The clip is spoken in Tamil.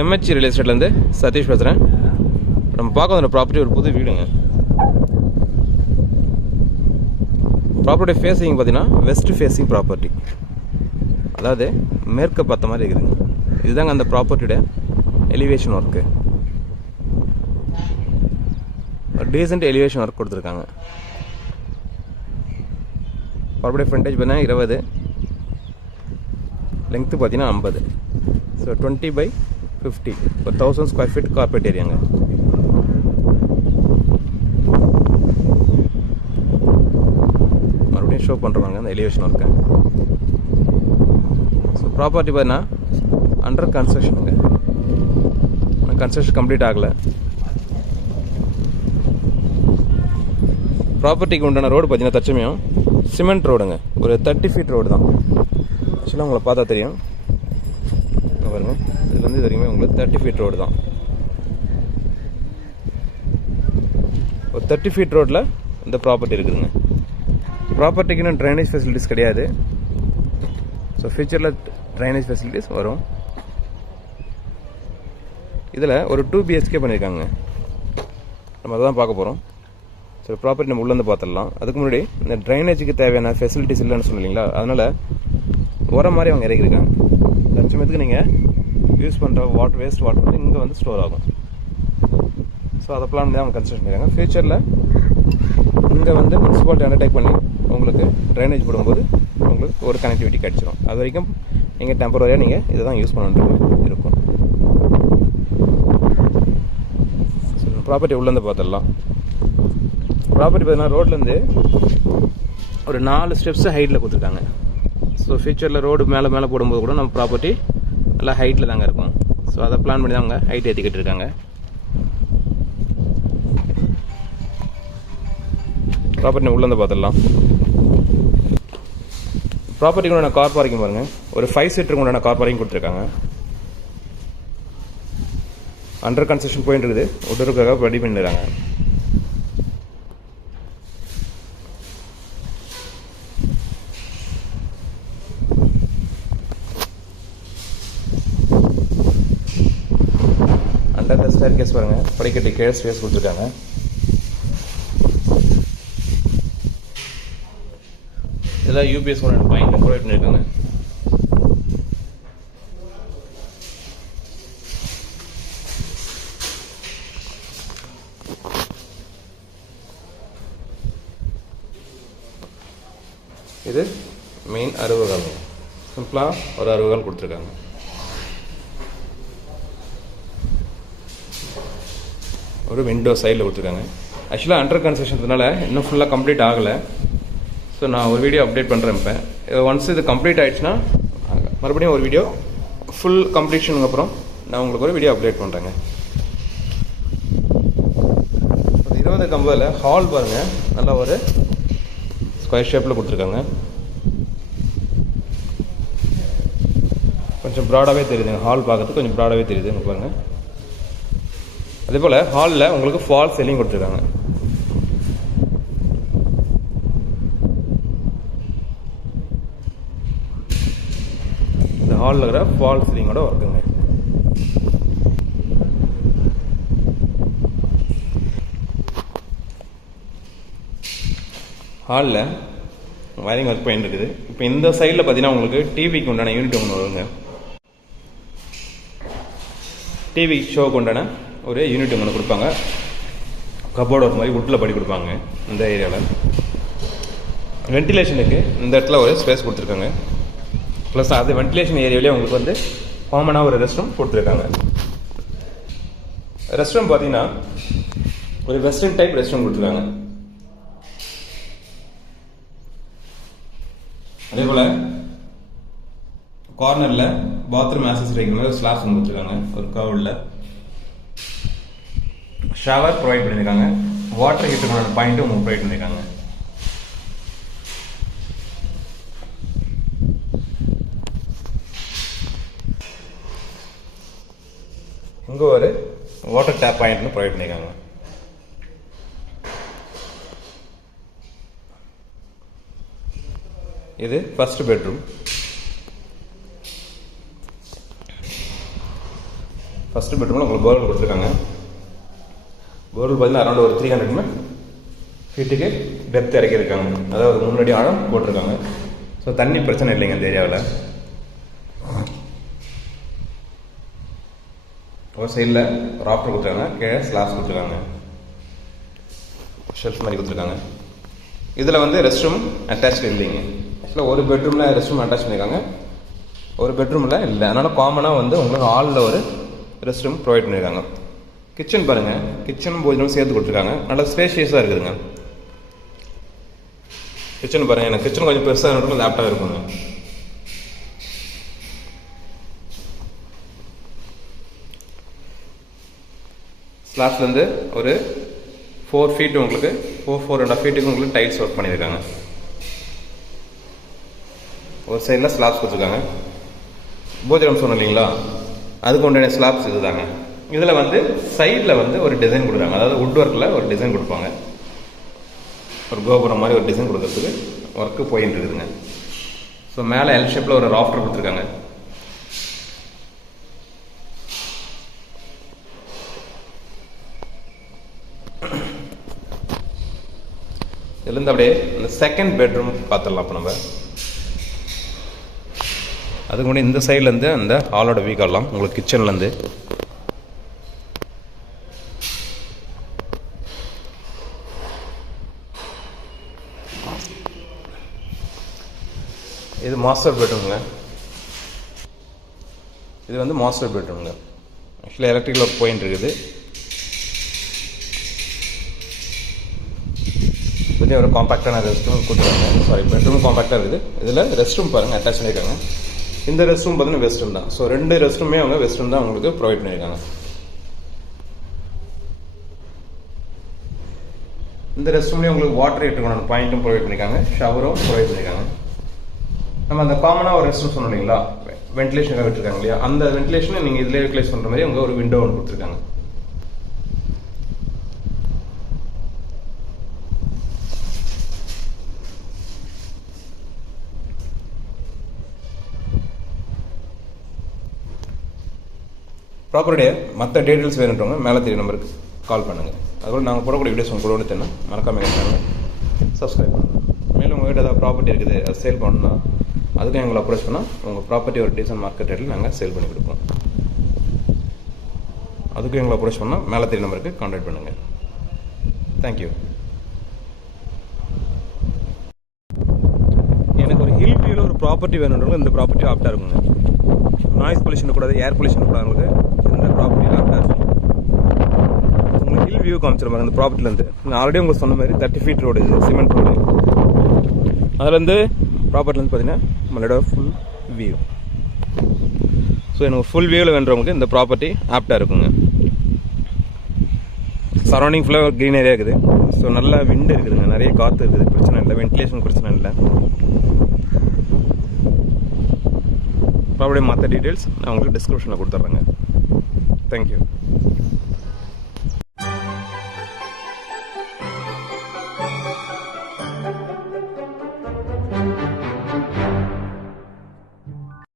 எம்ஹெச் ரியல் எஸ்டேட்லேருந்து சதீஷ் பேசுகிறேன். நம்ம பார்க்க வந்த ப்ராப்பர்ட்டி ஒரு புது வீடுங்க. ப்ராப்பர்ட்டி ஃபேஸிங் பார்த்தீங்கன்னா வெஸ்ட் ஃபேஸிங் ப்ராப்பர்ட்டி, அதாவது மேற்க பார்த்த மாதிரி இருக்குதுங்க. இதுதாங்க அந்த ப்ராப்பர்ட்டியோட எலிவேஷன் ஒர்க்கு. ஒரு டீசென்ட் எலிவேஷன் ஒர்க் கொடுத்துருக்காங்க. ப்ராப்பர்ட்டி ஃப்ரண்டேஜ் பார்த்தீங்கன்னா 20, லெங்க்த்து பார்த்தீங்கன்னா 50. ஸோ 20/50, ஒரு 1000 ஸ்கொயர் ஃபீட் கார்பெட் ஏரியாங்க. மறுபடியும் ஷோ பண்ணுறாங்க அந்த எலிவேஷன் ஒர்க்கை. ஸோ ப்ராப்பர்ட்டி பார்த்தீங்கன்னா அண்டர் கன்ஸ்ட்ரக்ஷனுங்க. கன்ஸ்ட்ரக்ஷன் கம்ப்ளீட் ஆகலை. ப்ராப்பர்ட்டிக்கு உண்டான ரோடு பார்த்தீங்கன்னா தற்சமயம் சிமெண்ட் ரோடுங்க. ஒரு 30 ஃபீட் ரோடு தான். ஆக்சுவலாக உங்களை பார்த்தா தெரியும் பாருங்க, இதுலேருந்து இது வரைக்குமே உங்களுக்கு 30 ஃபீட் ரோடு தான். ஒரு 30 ஃபீட் ரோட்டில் இந்த ப்ராப்பர்ட்டி இருக்குதுங்க. ப்ராப்பர்ட்டிக்கு இன்னும் ட்ரைனேஜ் ஃபெசிலிட்டிஸ் கிடையாது. ஸோ ஃபியூச்சரில் ட்ரைனேஜ் ஃபெசிலிட்டிஸ் வரும். இதில் ஒரு 2 BHK பண்ணியிருக்காங்க. நம்ம அதை தான் பார்க்க போகிறோம். சரி, ப்ராப்பர்ட்டி நம்ம உள்ளேருந்து பார்த்துடலாம். அதுக்கு முன்னாடி இந்த ட்ரைனேஜுக்கு தேவையான ஃபெசிலிட்டிஸ் இல்லைன்னு சொன்னீங்களா, அதனால் உரம் மாதிரி அவங்க இறக்கிருக்காங்க. தற்சமயத்துக்கு நீங்கள் யூஸ் பண்ணுற வாட்டர், வேஸ்ட் வாட்டர் வந்து இங்கே வந்து ஸ்டோர் ஆகும். ஸோ அதை பிளான் பண்ணி அவங்க கன்ஸ்ட்ரக்ஷன் பண்ணியிருக்காங்க. ஃபியூச்சரில் இங்கே வந்து முனிசிபாலிட்டி அண்டர்டேக் பண்ணி உங்களுக்கு ட்ரைனேஜ் போடும்போது உங்களுக்கு ஒரு கனெக்டிவிட்டி கிடச்சிரும். அது வரைக்கும் நீங்கள் டெம்பரரியாக நீங்கள் இதை தான் யூஸ் பண்ணுறது இருக்கும். ஸோ ப்ராப்பர்ட்டி உள்ளேருந்து பார்த்துடலாம். ப்ராப்பர்ட்டி பார்த்தீங்கன்னா ரோட்லேருந்து ஒரு 4 ஸ்டெப்ஸ் ஹைட்டில் கொடுத்துருக்காங்க. ஸோ ஃபியூச்சரில் ரோடு மேலே போடும்போது கூட நம்ம ப்ராப்பர்ட்டி நல்லா ஹைட்டில் தாங்க இருக்கும். ஸோ அதை பிளான் பண்ணி தான் அவங்க ஹைட் ஏற்றிக்கிட்டு இருக்காங்க. ப்ராப்பர்ட்டி உள்ளேருந்து பார்த்துடலாம். ப்ராப்பர்ட்டிக்கு உண்டான கார் பார்க்கிங் பாருங்கள். ஒரு 5 சீட்டருக்கு உண்டான கார் பார்க்கிங் கொடுத்துருக்காங்க. அண்டர் கன்ஸ்ட்ரக்ஷன் போயிட்டு இருக்குது. உடலுக்காக ரெடி பண்ணிடுறாங்க. அண்டர் ஸ்டேர் கேஸ் பாருங்கள், படிக்கட்டு கீழே ஸ்பேஸ் கொடுத்துருக்காங்க. இதெல்லாம் யூபிஎஸ் பாயிண்ட் ப்ரொவைட் பண்ணியிருக்காங்க. இது மெயின் அறுவகால், சிம்பிளாக ஒரு அறுவகால் கொடுத்துருக்காங்க. ஒரு விண்டோ சைடில் கொடுத்துருக்காங்க. ஆக்சுவலாக அண்டர் கன்ஸ்ட்ரக்ஷன்றதுனால இன்னும் ஃபுல்லாக கம்ப்ளீட் ஆகலை. ஸோ நான் ஒரு வீடியோ அப்டேட் பண்ணுறேன். இப்போ ஒன்ஸ் இது கம்ப்ளீட் ஆகிடுச்சுன்னா மறுபடியும் ஒரு வீடியோ ஃபுல் கம்ப்ளீஷனுக்கு அப்புறம் நான் உங்களுக்கு ஒரு வீடியோ அப்டேட் பண்ணுறேங்க. 20 கம்பதில் ஹால் பாருங்கள், நல்லா ஒரு ஸ்கொயர் ஷேப்பில் கொடுத்துருக்காங்க. கொஞ்சம் ப்ராடாகவே தெரியுதுங்க. ஹால் பார்க்கறதுக்கு கொஞ்சம் ப்ராடாகவே தெரியுது பாருங்கள். அதே போல் ஹாலில் உங்களுக்கு ஃபால் சீலிங் கொடுத்துருக்காங்க. இந்த ஹாலில் இருக்கிற ஃபால் சீலிங்கோட ஒர்க்குங்க. ஹாலில் வயரிங் ஒர்க் பண்ணிட்டு இருக்குது. இப்போ இந்த சைடில் பார்த்தீங்கன்னா உங்களுக்கு டிவிக்கு உண்டான யூனிட் ஒன்று வருங்க. டிவி ஷோக்கு உண்டான ஒரு யூனிட் ஒன்று கொடுப்பாங்க. கபோர்டு ஒரு மாதிரி உட்டில் படி கொடுப்பாங்க. இந்த ஏரியாவில் வென்டிலேஷனுக்கு இந்த இடத்துல ஒரு ஸ்பேஸ் கொடுத்துருக்காங்க. ப்ளஸ் அது வென்டிலேஷன் ஏரியாவிலே உங்களுக்கு வந்து காமனாக ஒரு ரெஸ்ட் ரூம் கொடுத்துருக்காங்க. ரெஸ்ட் ரூம் பார்த்தீங்கன்னா ஒரு வெஸ்டர்ன் டைப் ரெஸ்ட் ரூம் கொடுத்துருக்காங்க. அதே போல் கார்னரில் பாத்ரூம் ஆக்சஸரி மாதிரி ஒரு ஸ்லாப்ஸ் கொடுத்துருக்காங்க. ஒரு கர்வ்ல ஷவர் ப்ரொவைட் பண்ணியிருக்காங்க. வாட்டர் ஹீட்டருக்கான பாயிண்ட்டும் உங்களுக்கு ப்ரொவைட் பண்ணியிருக்காங்க. இங்கே ஒரு வாட்டர் டேப் பாயிண்ட்னு ப்ரொவைட் பண்ணியிருக்காங்க. இது ஃபர்ஸ்ட் பெட்ரூம். ஃபஸ்ட்டு பெட்ரூமில் உங்களுக்கு போர்வெல் கொடுத்துருக்காங்க. போர்வெல் பார்த்தீங்கன்னா அரௌண்ட் ஒரு 300 ஃபீட்டுக்கு டெப்த் இறக்கியிருக்காங்க. அதாவது 3 அடி ஆழம் போட்டிருக்காங்க. ஸோ தண்ணி பிரச்சனை இல்லைங்க இந்த ஏரியாவில். ஒரு சைடில் ராஃப்டர் கொடுத்துருக்காங்க, கீழே ஸ்லாப்ஸ் கொடுத்துருக்காங்க, ஷெல்ஃப் மாதிரி கொடுத்துருக்காங்க. இதில் வந்து ரெஸ்ட் ரூம் அட்டாச் இல்லைங்க. ஆக்சுவலாக ஒரு பெட்ரூமில் ரெஸ்ட் ரூம் அட்டாச் பண்ணியிருக்காங்க, ஒரு பெட்ரூமில் இல்லை. அதனால் காமனாக வந்து உங்களுக்கு ஹாலில் ஒரு ரெஸ்ட் ரூம் ப்ரொவைட் பண்ணியிருக்காங்க. கிச்சன் பாருங்கள், கிச்சனும் போஜனமும் சேர்த்து கொடுத்துருக்காங்க. நல்லா ஸ்பேஷியஸாக இருக்குதுங்க. கிச்சன் பாருங்கள், எனக்கு கிச்சன் கொஞ்சம் பெருசாக இருக்கும், லேப்டாப் இருக்குங்க. ஸ்லாப்ஸ்லேருந்து ஒரு 4 ஃபீட் உங்களுக்கு 4.5 ஃபீட்டுக்கு உங்களுக்கு டைல்ஸ் ஒர்க் பண்ணியிருக்காங்க. ஒரு சைடில் ஸ்லாப்ஸ் கொடுத்துருக்காங்க. போஜனம் சொன்னோம் இல்லைங்களா, அதுக்கு உண்டான ஸ்லாப்ஸ் இது தாங்க. இதில் வந்து சைடில் வந்து ஒரு டிசைன் கொடுக்குறாங்க. அதாவது வுட் ஒர்க்கில் ஒரு டிசைன் கொடுப்பாங்க. ஒரு கோபுரம் மாதிரி ஒரு டிசைன் கொடுக்கறதுக்கு ஒர்க்கு போயிட்டு இருக்குதுங்க. ஸோ மேலே எல் ஷேப்பில் ஒரு ராஃப்டர் கொடுத்துருக்காங்க. இதுலேருந்து அப்படியே இந்த செகண்ட் பெட்ரூம் பார்த்துடலாம். இப்போ நம்ம அதுக்கு முன்னாடி இந்த சைட்லேருந்து அந்த ஹாலோட வியூ காணலாம். உங்களுக்கு கிச்சன்லேருந்து இது மாஸ்டர் பெட்ரூமுங்க. இது வந்து மாஸ்டர் பெட்ரூமுங்க. ஆக்சுவலாக எலக்ட்ரிக்கல் ஒர்க் போயின்னு இருக்குது. இதுலேயே ஒரு காம்பேக்டான ரெஸ்ட் ரூம் கொடுத்துருக்காங்க. சாரி, பெட்ரூம் காம்பேக்டாக இருக்குது. இதில் ரெஸ்ட் ரூம் பாருங்கள் அட்டாச் பண்ணியிருக்காங்க. இந்த ரெஸ்ட் ரூம் பார்த்தீங்கன்னா வெஸ்ட் ரூம் தான். ஸோ 2 ரெஸ்ட் ரூமே அவங்க வெஸ்ட் ரூம் தான் உங்களுக்கு ப்ரொவைட் பண்ணியிருக்காங்க. இந்த ரெஸ்ட் ரூம்லேயே உங்களுக்கு வாட்டர் ஹீட்டர் பாயிண்ட்டும் ப்ரொவைட் பண்ணியிருக்காங்க, ஷவரும் ப்ரொவைட் பண்ணியிருக்காங்க. நம்ம அந்த காமனாக ஒரு ரெஸ்ட் ரூம் சொன்னோம் இல்லைங்களா, வென்டிலேஷனுக்காக விட்டுருக்காங்க இல்லையா, அந்த வென்டிலேஷனை நீங்கள் இதில் யூட்டிலைஸ் பண்ணுற மாதிரி அவங்க ஒரு விண்டோ ஒன்று கொடுத்துருக்காங்க. ப்ராப்பர்ட்டியை மற்ற டீட்டெயில்ஸ் வேணுன்றவங்க மேலே தெரிய நம்பருக்கு கால் பண்ணுங்கள். அதுபோல் நாங்கள் போடக்கூடிய வீடியோஸ் உங்கள் கூட தெரியும், மறக்காம எங்கள் சேனலை சப்ஸ்கிரைப் பண்ணுங்கள். மேலும் உங்கள் வீட்டில் ஏதாவது ப்ராப்பர்ட்டி இருக்குது, அது சேல் பண்ணணும்னா அதுக்கும் எங்களை அப்ரோச் பண்ணால் உங்கள் ப்ராப்பர்ட்டி ஒரு டீசன்ட் மார்க்கெட் ரேட்டில் நாங்கள் சேல் பண்ணி கொடுப்போம். அதுக்கும் எங்களை அப்ரோச் பண்ணால் மேலே தெரிய நம்பருக்கு கான்டாக்ட் பண்ணுங்கள். தேங்க்யூ. எனக்கு ஒரு ஹில் வியூவில் ஒரு ப்ராப்பர்ட்டி வேணுன்றவங்க இந்த ப்ராப்பர்ட்டி ஆப்டாக இருக்குங்க. நாய்ஸ் பொல்யூஷன் கூடாது, ஏர் பொல்யூஷன் கூடாது, இந்த ப்ராப்பர்ட்டி ஆப்டாக இருக்கும். உங்களுக்கு ஹில் வியூ காமிச்சிருப்பாங்க இந்த ப்ராப்பர்ட்டிலேருந்து. நான் ஆல்ரெடி உங்களுக்கு சொன்ன மாதிரி 30 ஃபீட் ரோடு, இது சிமெண்ட் ரோடு. அதுலேருந்து ப்ராப்பர்ட்டிலேருந்து பார்த்தீங்கன்னா நம்மளோட ஃபுல் வியூ. ஸோ எனக்கு ஃபுல் வியூவில் வேண்டவங்களுக்கு இந்த ப்ராப்பர்ட்டி ஆப்டாக இருக்குங்க. சரௌண்டிங் ஃபுல்லாக க்ரீன் ஏரியா இருக்குது. ஸோ நல்லா விண்டு இருக்குதுங்க, நிறைய காற்று இருக்குது, பிரச்சனை இல்லை, வென்டிலேஷன் பிரச்சனை இல்லை. ப்ராப்பர்ட்டி மற்ற டீட்டெயில்ஸ் நான் உங்களுக்கு டிஸ்கிரிப்ஷனில் கொடுத்துட்றேங்க. தேங்க்யூ.